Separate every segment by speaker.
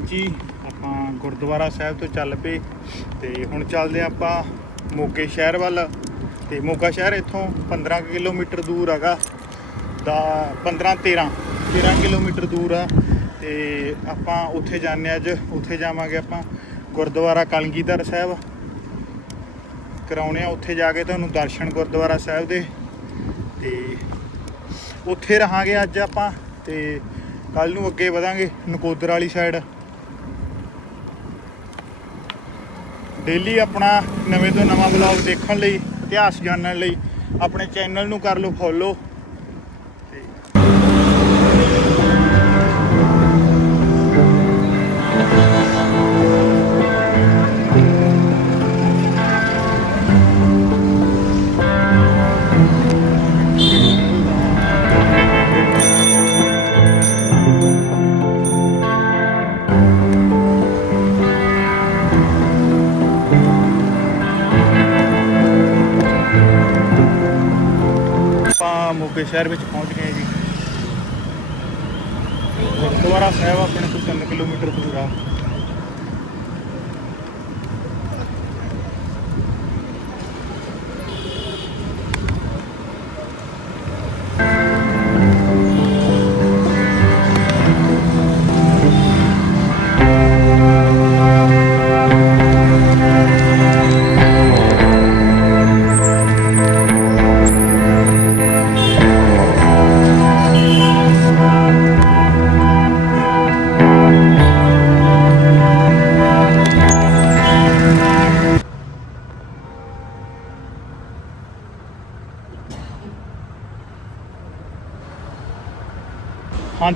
Speaker 1: ਹਾਂਜੀ, ਆਪਾਂ ਗੁਰਦੁਆਰਾ ਸਾਹਿਬ ਤੋਂ ਚੱਲ ਪਏ ਤੇ ਹੁਣ ਚੱਲਦੇ ਹਾਂ ਆਪਾਂ ਮੋਗੇ ਸ਼ਹਿਰ ਵੱਲ। ਤੇ ਮੋਗਾ ਸ਼ਹਿਰ ਇੱਥੋਂ 15 ਕਿਲੋਮੀਟਰ ਦੂਰ ਹੈਗਾ, ਦਾ 15 13 13 ਕਿਲੋਮੀਟਰ ਦੂਰ ਆ। ਤੇ ਆਪਾਂ ਉੱਥੇ ਜਾਂਦੇ ਹਾਂ ਅੱਜ, ਉੱਥੇ ਜਾਵਾਂਗੇ ਆਪਾਂ ਗੁਰਦੁਆਰਾ ਕਲਗੀਧਰ ਸਾਹਿਬ। ਕਰਾਉਣੇ ਆ ਉੱਥੇ ਜਾ ਕੇ ਤੁਹਾਨੂੰ ਦਰਸ਼ਨ ਗੁਰਦੁਆਰਾ ਸਾਹਿਬ ਦੇ। ਤੇ ਉੱਥੇ ਰਹਾਂਗੇ ਅੱਜ ਆਪਾਂ ਤੇ ਕੱਲ ਨੂੰ ਅੱਗੇ ਵਧਾਂਗੇ ਨਕੋਦਰ ਵਾਲੀ ਸਾਈਡ ਡੇਲੀ ਆਪਣਾ ਨਵੇਂ ਤੋਂ ਨਵਾਂ ਵਲੌਗ ਦੇਖਣ ਲਈ, ਇਤਿਹਾਸ ਜਾਣਨ ਲਈ, ਆਪਣੇ ਚੈਨਲ ਨੂੰ ਕਰ ਲਓ ਫੋਲੋ ਆਪਾਂ ਮੋਗੇ ਸ਼ਹਿਰ ਵਿੱਚ ਪਹੁੰਚ ਗਏ ਜੀ। ਗੁਰਦੁਆਰਾ ਸਾਹਿਬ ਆਪਣੇ ਤੋਂ 3 ਕਿਲੋਮੀਟਰ ਦੂਰ ਆ।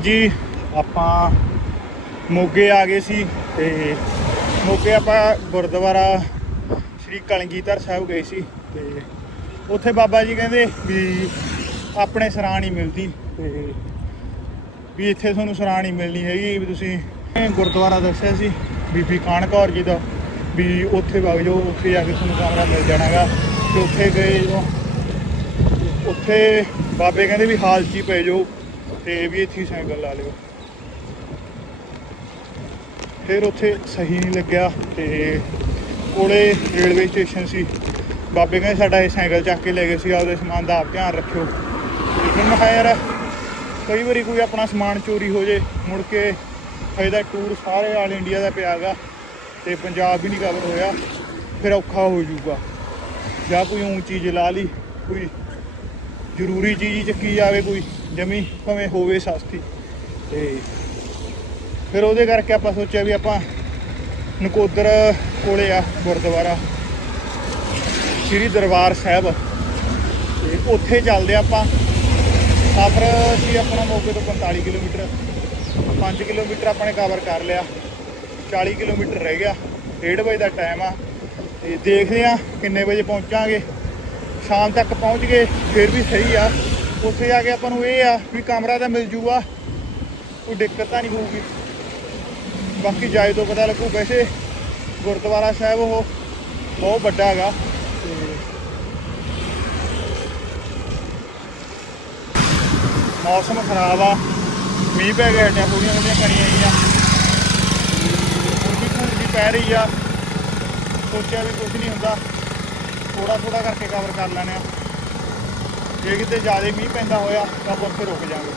Speaker 1: ਜੀ ਆਪਾਂ ਮੋਗੇ ਆ ਗਏ ਸੀ ਤੇ ਮੋਗੇ ਆਪਾਂ ਗੁਰਦੁਆਰਾ ਸ੍ਰੀ ਕਲਗੀਧਰ ਸਾਹਿਬ ਗਏ ਸੀ ਤੇ ਉੱਥੇ ਬਾਬਾ ਜੀ ਕਹਿੰਦੇ ਵੀ ਆਪਣੇ ਸਰਾਂ ਨਹੀਂ ਮਿਲਦੀ ਤੇ ਵੀ ਇੱਥੇ ਤੁਹਾਨੂੰ ਸਰਾਂ ਨਹੀਂ ਮਿਲਣੀ ਹੈਗੀ ਵੀ ਤੁਸੀਂ ਗੁਰਦੁਆਰਾ ਦੱਸਿਆ ਸੀ ਬੀਬੀ ਕਾਣ ਕੌਰ ਜੀ ਦਾ ਵੀ ਉੱਥੇ ਵਗ ਜਾਓ, ਉੱਥੇ ਜਾ ਕੇ ਤੁਹਾਨੂੰ ਕਮਰਾ ਮਿਲ ਜਾਣਾਗਾ ਤੇ ਉੱਥੇ ਗਏ ਜਦੋਂ, ਉੱਥੇ ਬਾਬੇ ਕਹਿੰਦੇ ਵੀ ਹਾਲ 'ਚ ਹੀ ਪੈ ਜਾਓ। ਤੇ ਵੀ ਇੱਥੇ ਸਾਈਕਲ ਲਾ ਲਿਓ। ਫਿਰ ਉੱਥੇ ਸਹੀ ਨਹੀਂ ਲੱਗਿਆ ਤੇ ਕੋਲੇ ਰੇਲਵੇ ਸਟੇਸ਼ਨ ਸੀ। ਬਾਬੇ ਕਹਿੰਦੇ ਸਾਡਾ ਇਹ ਸਾਈਕਲ ਚੱਕ ਕੇ ਲੈ ਗਏ ਸੀ, ਆਪਦੇ ਸਮਾਨ ਦਾ ਆਪ ਧਿਆਨ ਰੱਖਿਓ। ਲੇਕਿਨ ਮੈਂ ਕਿਹਾ ਯਾਰ, ਕਈ ਵਾਰੀ ਕੋਈ ਆਪਣਾ ਸਮਾਨ ਚੋਰੀ ਹੋ ਜੇ, ਮੁੜ ਕੇ ਫਾਇਦਾ ਟੂਰ ਸਾਰੇ ਆਲ ਇੰਡੀਆ ਦਾ ਪਿਆਗਾ ਤੇ ਪੰਜਾਬ ਵੀ ਨਹੀਂ ਕਵਰ ਹੋਇਆ, ਫਿਰ ਔਖਾ ਹੋ ਜਾਊਗਾ। ਜਾਂ ਕੋਈ ਊਂ ਚੀਜ਼ ਲਾ ਲਈ, ਕੋਈ ਜ਼ਰੂਰੀ ਚੀਜ਼ ਹੀ ਚੱਕੀ ਜਾਵੇ ਕੋਈ। ਜਮੀ ਭਾਵੇਂ ਹੋਵੇ ਸਸਤੀ। ਤੇ ਫਿਰ ਉਹਦੇ ਕਰਕੇ ਆਪਾਂ ਸੋਚਿਆ ਵੀ ਆਪਾਂ ਨਕੋਦਰ ਕੋਲੇ ਆ, ਗੁਰਦੁਆਰਾ। ਸ੍ਰੀ ਦਰਬਾਰ ਸਾਹਿਬ। ਤੇ ਉੱਥੇ ਚੱਲਦੇ ਆਪਾਂ। ਸਫ਼ਰ ਸੀ ਆਪਣਾ ਮੋਗੇ ਤੋਂ 45 ਕਿਲੋਮੀਟਰ 5 ਕਿਲੋਮੀਟਰ ਆਪਾਂ ਨੇ ਕਵਰ ਕਰ ਲਿਆ। 40 ਕਿਲੋਮੀਟਰ ਰਹਿ ਗਿਆ। 1:30 ਵਜੇ ਦਾ ਟਾਈਮ ਆ। ਤੇ ਦੇਖਦੇ ਆ ਕਿੰਨੇ ਵਜੇ ਪਹੁੰਚਾਂਗੇ। ਸ਼ਾਮ ਤੱਕ ਪਹੁੰਚ ਗਏ, ਫਿਰ ਵੀ ਸਹੀ ਆ। ਉੱਥੇ ਜਾ ਕੇ ਆਪਾਂ ਨੂੰ ਇਹ ਆ ਵੀ ਕਮਰਾ ਤਾਂ ਮਿਲ ਜੂਗਾ। ਕੋਈ ਦਿੱਕਤ ਤਾਂ ਨਹੀਂ ਹੋਊਗੀ। ਬਾਕੀ ਜਾਇ ਤੋਂ ਪਤਾ ਲੱਗੂ, ਵੈਸੇ ਗੁਰਦੁਆਰਾ ਸਾਹਿਬ ਉਹ ਬਹੁਤ ਵੱਡਾ ਹੈਗਾ। ਮੌਸਮ ਖਰਾਬ ਆ, ਮੀਂਹ ਪੈ ਗਿਆ, ਹਟਿਆ ਥੋੜੀਆਂ ਥੋੜੀਆਂ ਕਣੀਆਂ ਆਈਆਂ। ਹੁਣ ਵੀ ਪੈ ਰਹੀ ਆ। ਸੋਚਿਆ ਵੀ ਕੁਝ ਨਹੀਂ ਹੁੰਦਾ। ਥੋੜਾ ਥੋੜਾ ਕਰਕੇ ਕਵਰ ਕਰ ਲੈਣੇ ਆ। ਜੇ ਕਿਤੇ ਜ਼ਿਆਦਾ ਮੀਂਹ ਪੈਂਦਾ ਹੋਇਆ, ਤਾਂ ਆਪਾਂ ਉੱਥੇ ਰੁਕ ਜਾਾਂਗੇ।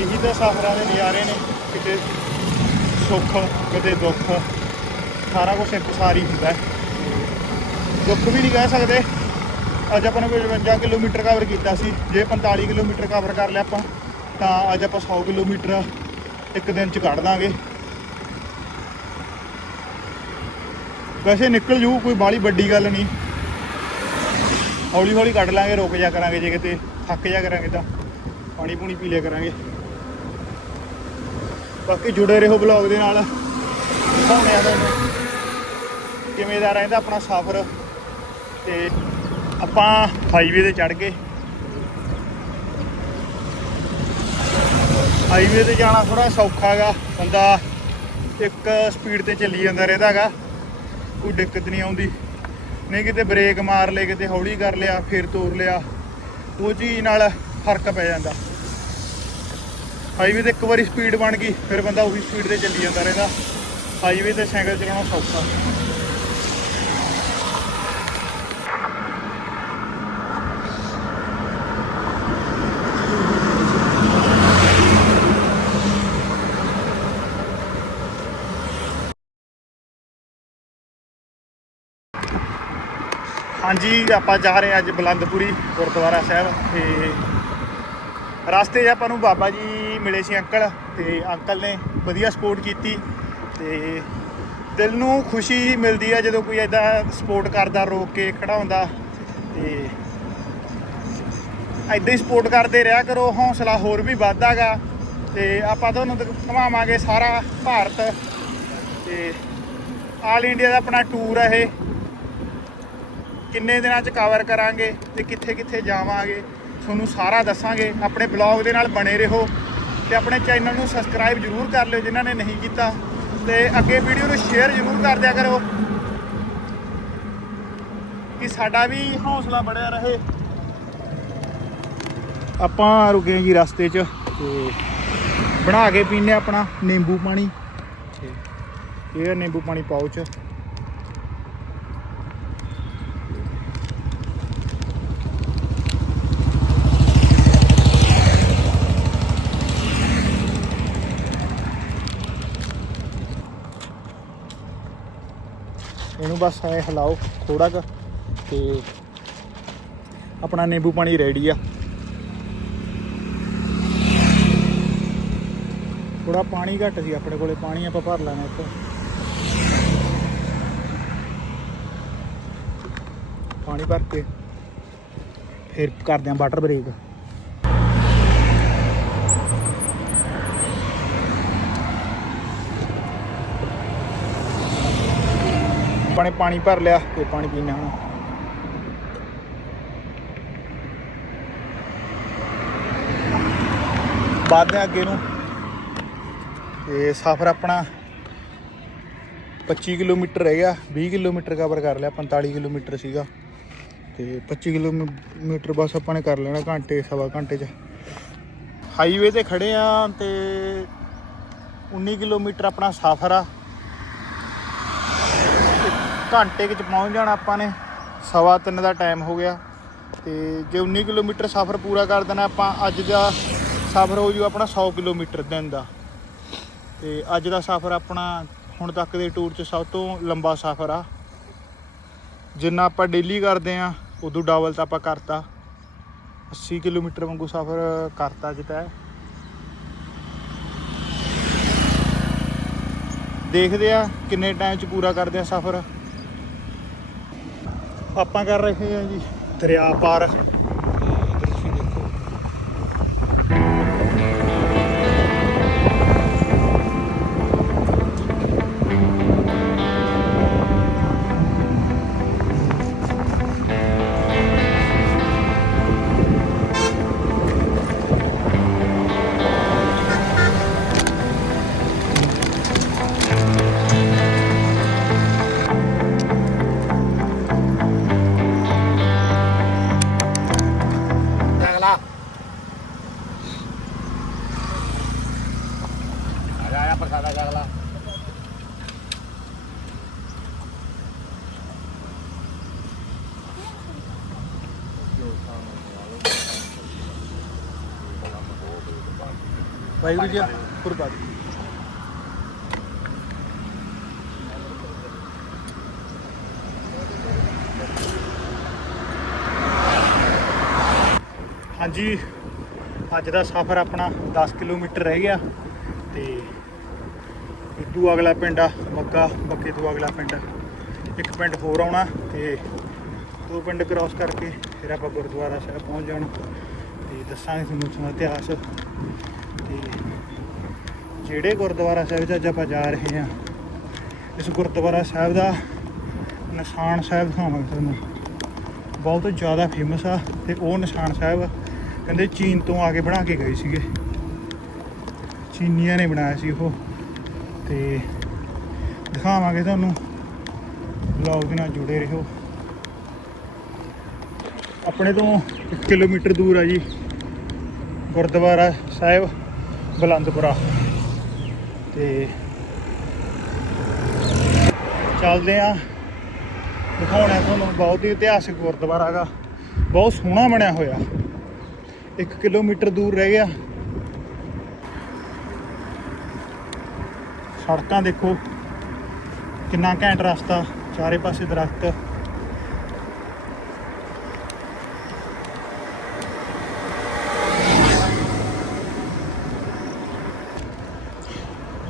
Speaker 1: ਇਹੀ ਤਾਂ ਸਫ਼ਰਾਂ ਦੇ ਨਜ਼ਾਰੇ ਨੇ, ਕਿਤੇ ਸੁੱਖ, ਕਿਤੇ ਦੁੱਖ, ਸਾਰਾ ਕੁਝ ਇੱਕ ਸਾਰ ਹੀ ਹੁੰਦਾ। ਦੁੱਖ ਵੀ ਨਹੀਂ ਕਹਿ ਸਕਦੇ। ਅੱਜ ਆਪਾਂ ਨੇ ਕੋਈ 55 ਕਿਲੋਮੀਟਰ ਕਵਰ ਕੀਤਾ ਸੀ। ਜੇ 45 ਕਿਲੋਮੀਟਰ ਕਵਰ ਕਰ ਲਿਆ ਆਪਾਂ, ਤਾਂ ਅੱਜ ਆਪਾਂ 100 ਕਿਲੋਮੀਟਰ ਇੱਕ ਦਿਨ ਚ ਕੱਢ ਦਾਂਗੇ। ਵੈਸੇ ਨਿਕਲ ਜੂ, ਕੋਈ ਬਾਲੀ ਵੱਡੀ ਗੱਲ ਨਹੀਂ। ਹੌਲੀ ਹੌਲੀ ਕੱਢ ਲਾਂਗੇ, ਰੁਕ ਜਾ ਕਰਾਂਗੇ ਜੇ ਕਿਤੇ, ਥੱਕ ਜਾ ਕਰਾਂਗੇ ਤਾਂ। ਪਾਣੀ ਪੂਣੀ ਪੀ ਲਿਆ ਕਰਾਂਗੇ। ਬਾਕੀ ਜੁੜੇ ਰਹੋ ਬਲੌਗ ਦੇ ਨਾਲ। ਦਿਖਾਉਣੇ ਆ ਤੁਹਾਨੂੰ ਕਿਵੇਂ ਦਾ ਰਹਿੰਦਾ ਆਪਣਾ ਸਫ਼ਰ। ਤੇ ਆਪਾਂ ਹਾਈਵੇ ਤੇ ਚੜ ਗਏ। ਹਾਈਵੇ ਤੇ ਜਾਣਾ ਥੋੜਾ ਸੌਖਾ ਹੈਗਾ। ਬੰਦਾ ਇੱਕ ਸਪੀਡ ਤੇ ਚੱਲੀ ਜਾਂਦਾ ਰਹਿੰਦਾ ਹੈਗਾ। ਕੋਈ ਦਿੱਕਤ ਨਹੀਂ ਆਉਂਦੀ। ਨਹੀਂ ਕਿਤੇ ਬ੍ਰੇਕ ਮਾਰ ਲਏ, ਕਿਤੇ ਹੌਲੀ ਕਰ ਲਿਆ, ਫਿਰ ਤੋਰ ਲਿਆ। ਉਹ ਚੀਜ਼ ਨਾਲ ਫ਼ਰਕ ਪੈ ਜਾਂਦਾ। ਹਾਈਵੇ ਤੇ ਇੱਕ ਵਾਰੀ ਸਪੀਡ ਬਣ ਗਈ, ਫਿਰ ਬੰਦਾ ਉਹੀ ਸਪੀਡ ਤੇ ਚੱਲੀ ਜਾਂਦਾ ਰਹਿੰਦਾ। ਹਾਈਵੇ ਤੇ ਸਾਈਕਲ ਚਲਾਉਣਾ ਸੌਖਾ। ਹਾਂਜੀ, ਆਪਾਂ ਜਾ ਰਹੇ ਹਾਂ ਅੱਜ ਬਲੰਦਪੁਰੀ ਗੁਰਦੁਆਰਾ ਸਾਹਿਬ ਤੇ ਰਸਤੇ 'ਚ ਆਪਾਂ ਨੂੰ ਬਾਬਾ ਜੀ ਮਿਲੇ ਸੀ ਅੰਕਲ ਤੇ ਅੰਕਲ ਨੇ ਵਧੀਆ ਸਪੋਰਟ ਕੀਤੀ ਤੇ ਦਿਲ ਨੂੰ ਖੁਸ਼ੀ ਮਿਲਦੀ ਹੈ ਜਦੋਂ ਕੋਈ ਐਦਾਂ ਸਪੋਰਟ ਕਰਦਾ, ਰੋਕ ਕੇ ਖੜਾ ਹੁੰਦਾ ਤੇ ਐਦਾਂ ਹੀ ਸਪੋਰਟ ਕਰਦੇ ਰਿਹਾ ਕਰੋ, ਹੌਸਲਾ ਹੋਰ ਵੀ ਵੱਧਦਾਗਾ ਤੇ ਆਪਾਂ ਤੁਹਾਨੂੰ ਦਿਖ- ਘੁਮਾਵਾਂਗੇ ਸਾਰਾ ਭਾਰਤ ਤੇ ਆਲ ਇੰਡੀਆ ਦਾ ਆਪਣਾ ਟੂਰ ਹੈ ਇਹ। ਕਿੰਨੇ ਦਿਨਾਂ ਚ ਕਵਰ ਕਰਾਂਗੇ ਤੇ ਕਿੱਥੇ ਕਿੱਥੇ ਜਾਵਾਂਗੇ ਤੁਹਾਨੂੰ ਸਾਰਾ ਦੱਸਾਂਗੇ। ਆਪਣੇ ਬਲੌਗ ਦੇ ਨਾਲ ਬਣੇ ਰਹੋ ਤੇ ਆਪਣੇ ਚੈਨਲ ਨੂੰ ਸਬਸਕ੍ਰਾਈਬ ਜਰੂਰ ਕਰ ਲਿਓ ਜਿਨ੍ਹਾਂ ਨੇ ਨਹੀਂ ਕੀਤਾ। ਤੇ ਅੱਗੇ ਵੀਡੀਓ ਨੂੰ ਸ਼ੇਅਰ ਜਰੂਰ ਕਰ ਦਿਆ ਕਰੋ ਕਿ ਸਾਡਾ ਵੀ ਹੌਸਲਾ ਬਣਿਆ ਰਹੇ। ਆਪਾਂ ਰੁਕੇ ਜੀ ਰਸਤੇ 'ਚ ਤੇ ਬਣਾ ਕੇ ਪੀਨੇ ਆਪਣਾ ਨਿੰਬੂ ਪਾਣੀ। ਇਹ ਨਿੰਬੂ ਪਾਣੀ ਪਾਉਚ ਇਹਨੂੰ ਬਸ ਐ ਹਿਲਾਓ ਥੋੜਾ ਕੁ ਤੇ ਆਪਣਾ ਨਿੰਬੂ ਪਾਣੀ ਰੈਡੀ ਆ। ਥੋੜਾ ਪਾਣੀ ਘੱਟ ਸੀ ਆਪਣੇ ਕੋਲੇ, ਪਾਣੀ ਆਪਾਂ ਭਰ ਲੈਣਾ ਇੱਥੋਂ। ਪਾਣੀ ਭਰ ਕੇ ਫਿਰ ਕਰਦੇ ਆਂ ਵਾਟਰ ਬ੍ਰੇਕ ਆਪਾਂ ਨੇ ਪਾਣੀ ਭਰ ਲਿਆ ਤੇ ਪਾਣੀ ਪੀਣਾ ਹੁਣ। ਬਾਅਦ ਦੇ ਅੱਗੇ ਨੂੰ। ਤੇ ਸਫ਼ਰ ਆਪਣਾ 25 ਕਿਲੋਮੀਟਰ ਰਹਿ ਗਿਆ 20 ਕਿਲੋਮੀਟਰ ਕਵਰ ਕਰ ਲਿਆ 45 ਕਿਲੋਮੀਟਰ ਸੀਗਾ। ਤੇ 25 ਕਿਲੋਮੀਟਰ ਬਸ ਆਪਾਂ ਨੇ ਕਰ ਲੈਣਾ ਘੰਟੇ, ਸਵਾ ਘੰਟੇ ਚ। ਹਾਈਵੇ ਤੇ ਖੜੇ ਆ ਤੇ 19 ਕਿਲੋਮੀਟਰ ਆਪਣਾ ਸਫ਼ਰ ਆ। ਘੰਟੇ ਵਿੱਚ ਪਹੁੰਚ ਜਾਣਾ ਆਪਾਂ ਨੇ, ਸਵਾ ਤਿੰਨ ਦਾ ਟਾਈਮ ਹੋ ਗਿਆ। ਤੇ ਜੇ 19 ਕਿਲੋਮੀਟਰ ਸਫ਼ਰ ਪੂਰਾ ਕਰ ਦੇਣਾ ਆਪਾਂ, ਅੱਜ ਦਾ ਸਫ਼ਰ ਹੋ ਜੂ ਆਪਣਾ 100 ਕਿਲੋਮੀਟਰ ਦਿਨ ਦਾ। ਤੇ ਅੱਜ ਦਾ ਸਫ਼ਰ ਆਪਣਾ ਹੁਣ ਤੱਕ ਦੇ ਟੂਰ 'ਚ ਸਭ ਤੋਂ ਲੰਬਾ ਸਫ਼ਰ ਆ। ਜਿੰਨਾ ਆਪਾਂ ਡੇਲੀ ਕਰਦੇ ਆ, ਉਦੋਂ ਡਬਲ ਤਾਂ ਆਪਾਂ ਕਰਤਾ। 80 ਕਿਲੋਮੀਟਰ ਵਾਂਗੂ ਸਫ਼ਰ ਕਰਤਾ ਅੱਜ ਤੈਅ ਦੇਖਦੇ ਆ ਕਿੰਨੇ ਟਾਈਮ 'ਚ ਪੂਰਾ ਕਰਦੇ ਆ ਸਫ਼ਰ। ਆਪਾਂ ਕਰ ਰਹੇ ਹਾਂ ਜੀ ਦਰਿਆ ਪਾਰ। ਵਾਹਿਗੁਰੂ ਜੀ ਕੁਰਬਾਨ ਹਾਂਜੀ, ਅੱਜ ਦਾ ਸਫ਼ਰ ਆਪਣਾ 10 ਕਿਲੋਮੀਟਰ ਰਹਿ ਗਿਆ ਤੇ ਇਦੋਂ ਅਗਲਾ ਪਿੰਡ ਆ, ਮੱਗਾ ਮੱਗੇ ਤੋਂ ਅਗਲਾ ਪਿੰਡ। ਇੱਕ ਪਿੰਡ ਹੋਰ ਆਉਣਾ ਤੇ ਦੋ ਪਿੰਡ ਕ੍ਰਾਸ ਕਰਕੇ ਫਿਰ ਆਪਾਂ ਗੁਰਦੁਆਰਾ ਸਾਹਿਬ ਪਹੁੰਚ ਜਾਣਾ ਤੇ ਦੱਸਾਂਗੇ ਤੁਹਾਨੂੰ ਇਤਿਹਾਸ। ਜਿਹੜੇ ਗੁਰਦੁਆਰਾ ਸਾਹਿਬ 'ਚ ਅੱਜ ਆਪਾਂ ਜਾ ਰਹੇ ਹਾਂ, ਇਸ ਗੁਰਦੁਆਰਾ ਸਾਹਿਬ ਦਾ ਨਿਸ਼ਾਨ ਸਾਹਿਬ ਦਿਖਾਵਾਂਗੇ ਤੁਹਾਨੂੰ। ਬਹੁਤ ਜ਼ਿਆਦਾ ਫੇਮਸ ਆ ਤੇ ਉਹ ਨਿਸ਼ਾਨ ਸਾਹਿਬ ਕਹਿੰਦੇ ਚੀਨ ਤੋਂ ਆ ਕੇ ਬਣਾ ਕੇ ਗਏ ਸੀਗੇ। ਚੀਨੀਆਂ ਨੇ ਬਣਾਇਆ ਸੀ ਉਹ। ਤੇ ਦਿਖਾਵਾਂਗੇ ਤੁਹਾਨੂੰ। ਵਲੌਗ ਦੇ ਨਾਲ ਜੁੜੇ ਰਹੋ। ਆਪਣੇ ਤੋਂ 1 ਕਿਲੋਮੀਟਰ ਦੂਰ ਆ ਜੀ ਗੁਰਦੁਆਰਾ ਸਾਹਿਬ। ਬਲੰਦਪੁਰਾ। ਤੇ ਚੱਲਦੇ ਆ। ਦਿਖਾਉਣਾ ਤੁਹਾਨੂੰ ਬਹੁਤ ਹੀ ਇਤਿਹਾਸਿਕ ਗੁਰਦੁਆਰਾ ਹੈਗਾ। ਬਹੁਤ ਸੋਹਣਾ ਬਣਿਆ ਹੋਇਆ। 1 ਕਿਲੋਮੀਟਰ ਦੂਰ ਰਹਿ ਗਿਆ। ਸੜਕਾਂ ਦੇਖੋ। ਕਿੰਨਾ ਘੈਂਟ ਰਸਤਾ। ਚਾਰੇ ਪਾਸੇ ਦਰਖਤ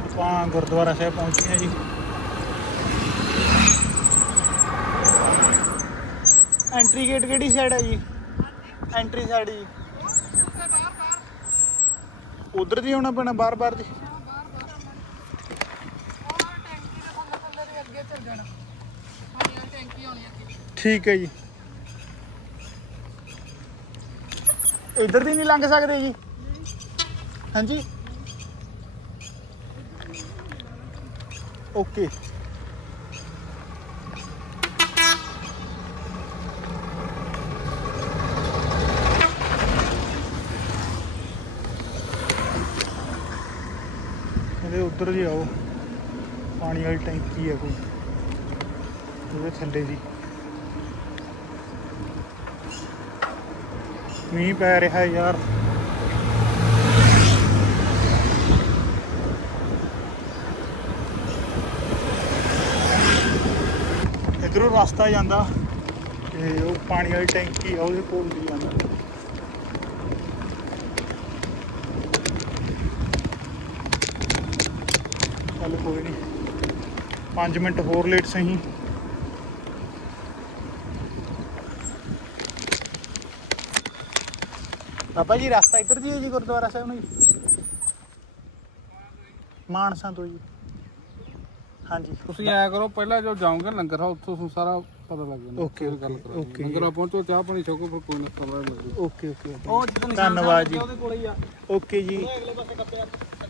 Speaker 1: ਆਪਾਂ ਗੁਰਦੁਆਰਾ ਸਾਹਿਬ ਪਹੁੰਚੇ ਹਾਂ ਜੀ ਐਂਟਰੀ ਗੇਟ ਕਿਹੜੀ ਸਾਈਡ ਹੈ ਜੀ ਐਂਟਰੀ ਸਾਈਡ ਜੀ ਉਧਰ ਦੀ ਆਉਣਾ ਪੈਣਾ ਬਾਰ-ਬਾਰ ਜੀ ਠੀਕ ਹੈ ਜੀ ਇੱਧਰ ਦੀ ਨਹੀਂ ਲੰਘ ਸਕਦੇ ਜੀ ਹਾਂਜੀ ਓਕੇ ਇਹਦੇ ਉੱਧਰ ਜੀ ਆਓ ਪਾਣੀ ਵਾਲੀ ਟੈਂਕੀ ਹੈ ਕੋਈ ਉਹਦੇ ਥੱਲੇ ਜੀ ਮੀਂਹ ਪੈ ਰਿਹਾ ਯਾਰ ਇਧਰੋਂ ਰਸਤਾ ਜਾਂਦਾ ਤੇ ਉਹ ਪਾਣੀ ਵਾਲੀ ਟੈਂਕੀ ਆ, ਉਹਦੇ ਕੋਲ ਦੀ ਜਾਂਦਾ। ਚੱਲ ਕੋਈ ਨਹੀਂ 5 ਮਿੰਟ ਹੋਰ ਲੇਟ ਸਹੀ। ਬਾਬਾ ਜੀ, ਰਸਤਾ ਇੱਧਰ ਦੀ ਹੈ ਜੀ ਗੁਰਦੁਆਰਾ ਸਾਹਿਬ ਨੂੰ ਜੀ? ਮਾਨਸਾ ਤੋਂ ਜੀ। ਹਾਂਜੀ।
Speaker 2: ਤੁਸੀਂ ਆਇਆ ਕਰੋ ਪਹਿਲਾਂ ਜੋ ਜਾਓਗੇ ਲੰਗਰ ਆ ਉੱਥੋਂ ਤੁਹਾਨੂੰ ਸਾਰਾ ਪਤਾ ਲੱਗ
Speaker 1: Okay,
Speaker 2: ਫਿਰ ਗੱਲ
Speaker 1: okay.
Speaker 2: ਲੰਗਰ ਆ ਪਹੁੰਚੋ ਚਾਹ ਪਾਣੀ ਛਕੋ ਫਿਰ ਕੋਈ ਨਾ ਪਤਾ ਲੱਗ
Speaker 1: ਓਕੇ ਓਕੇ ਧੰਨਵਾਦ ਜੀ।
Speaker 2: ਉਹਦੇ ਕੋਲ ਹੀ ਆ।
Speaker 1: ਓਕੇ ਜੀ।
Speaker 2: ਅਗਲੇ ਪਾਸੇ ਕੱਪਿਆ
Speaker 1: ਓਕੇ ਜੀ